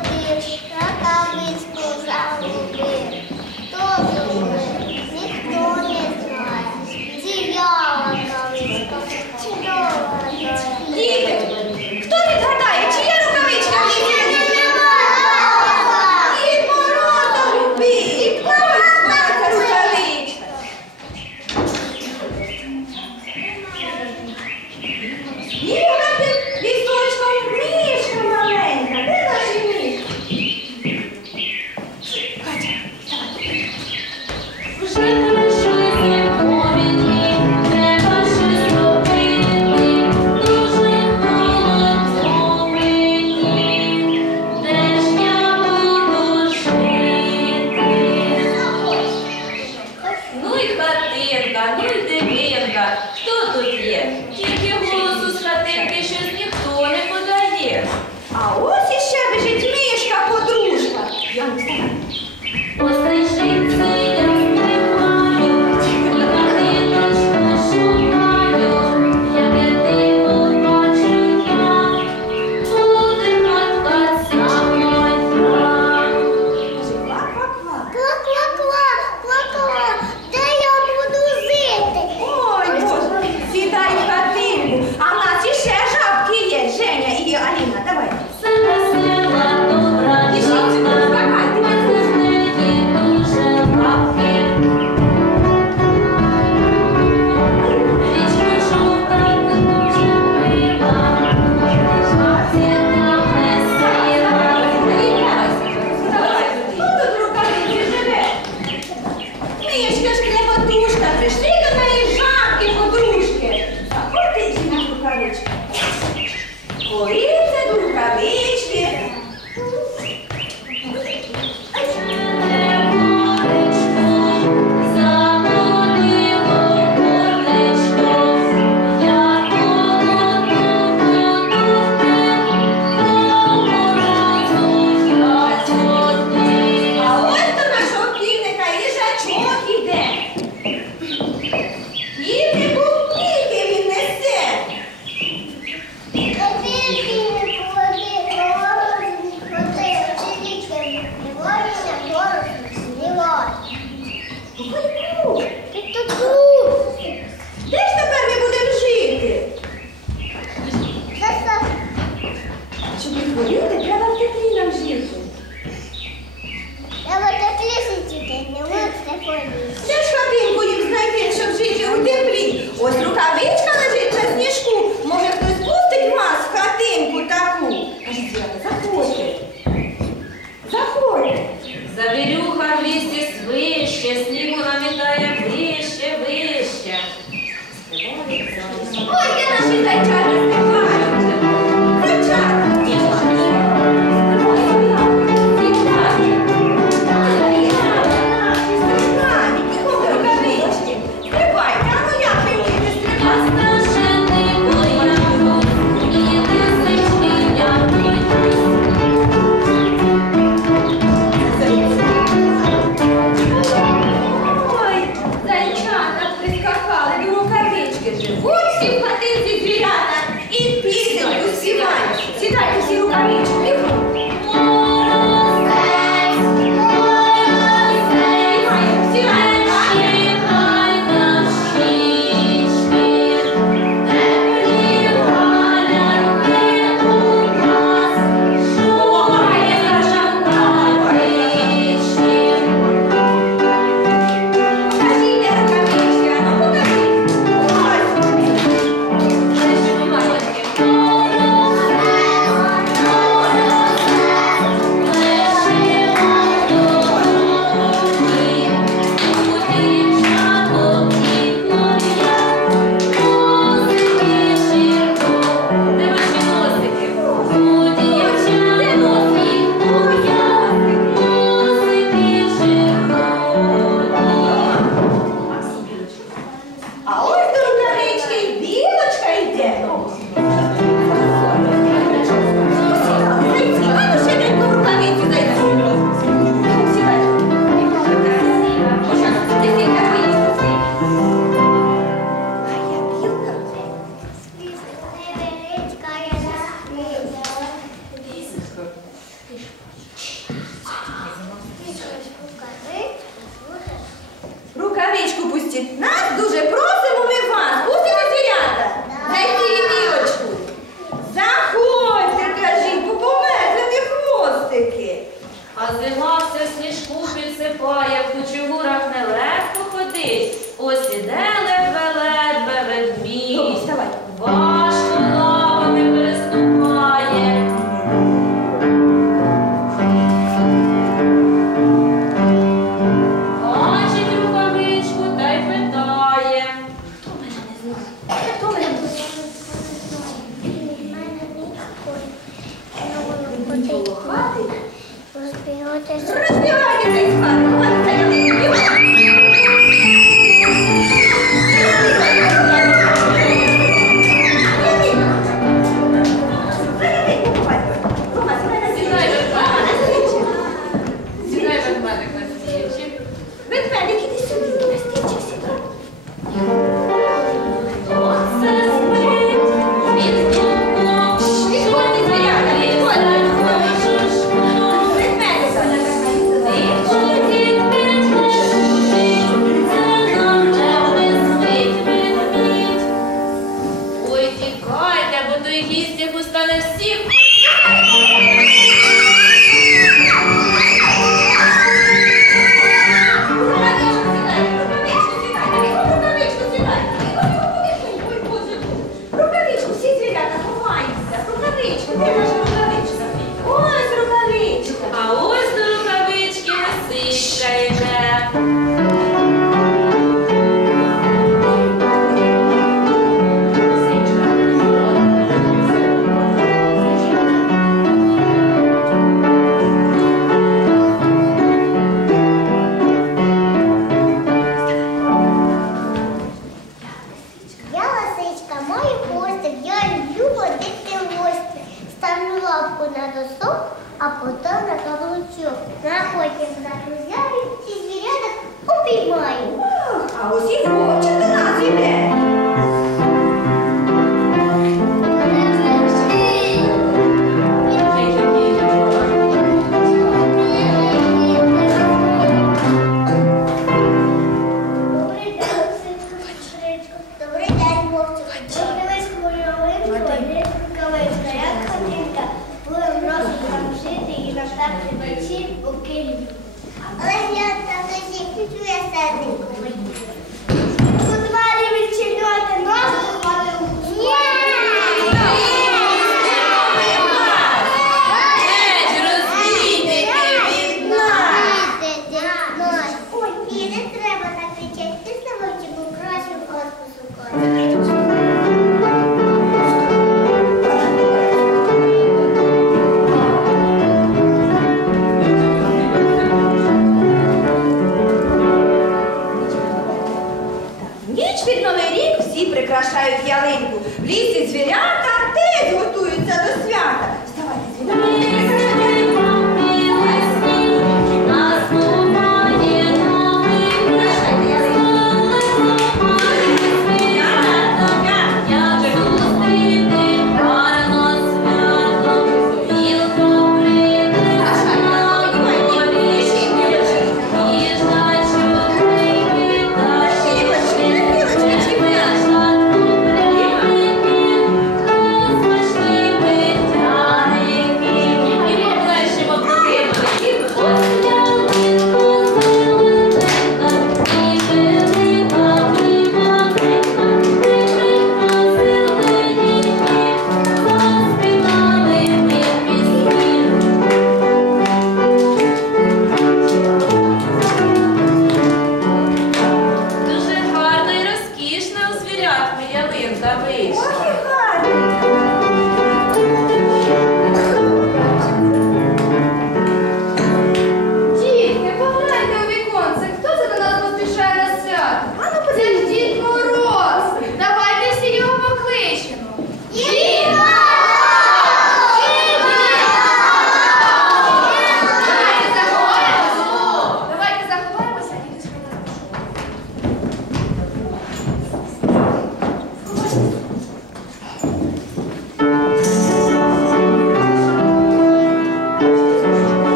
podíška, tam good Hoy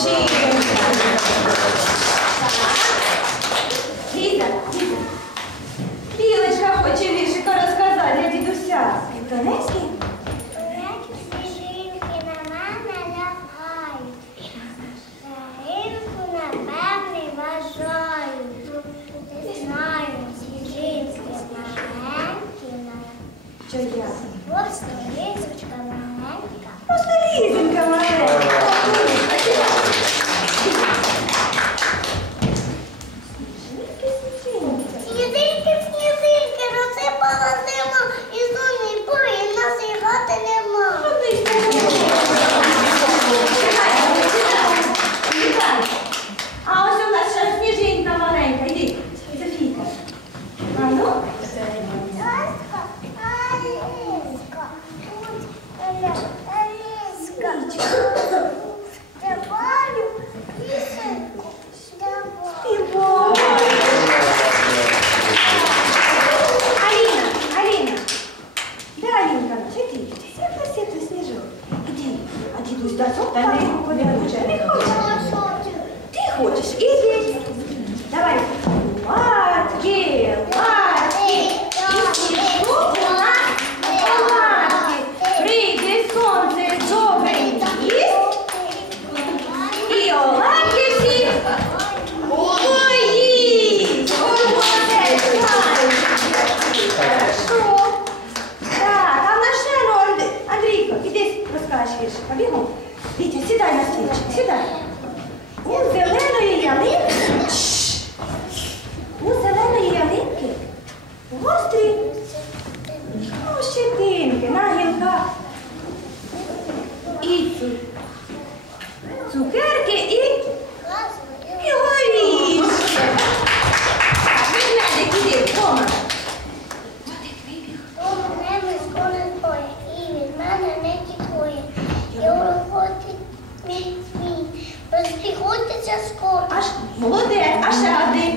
Ліза, Ліза, Лілочка хоче віршика розказати для дідуся. Донецький? Просто лізочка маленька. Просто лізонька маленька. и цу... цукерки и... И горішки. А ви гляньте, куди, Тома. Котик вибіг. Тома небо скоро збоє, і від мене не тікує. Його ходить мій змій, розбігутися скоро. Аж молодець, а ще один.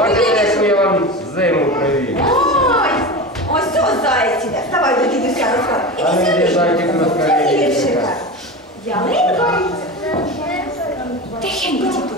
Бачите, я вам зиму привів. Ой, ось о заяць Давай, Вставай до дідуся рука. А не біжайте розкажіть. Ялинка. Тихенько, діду.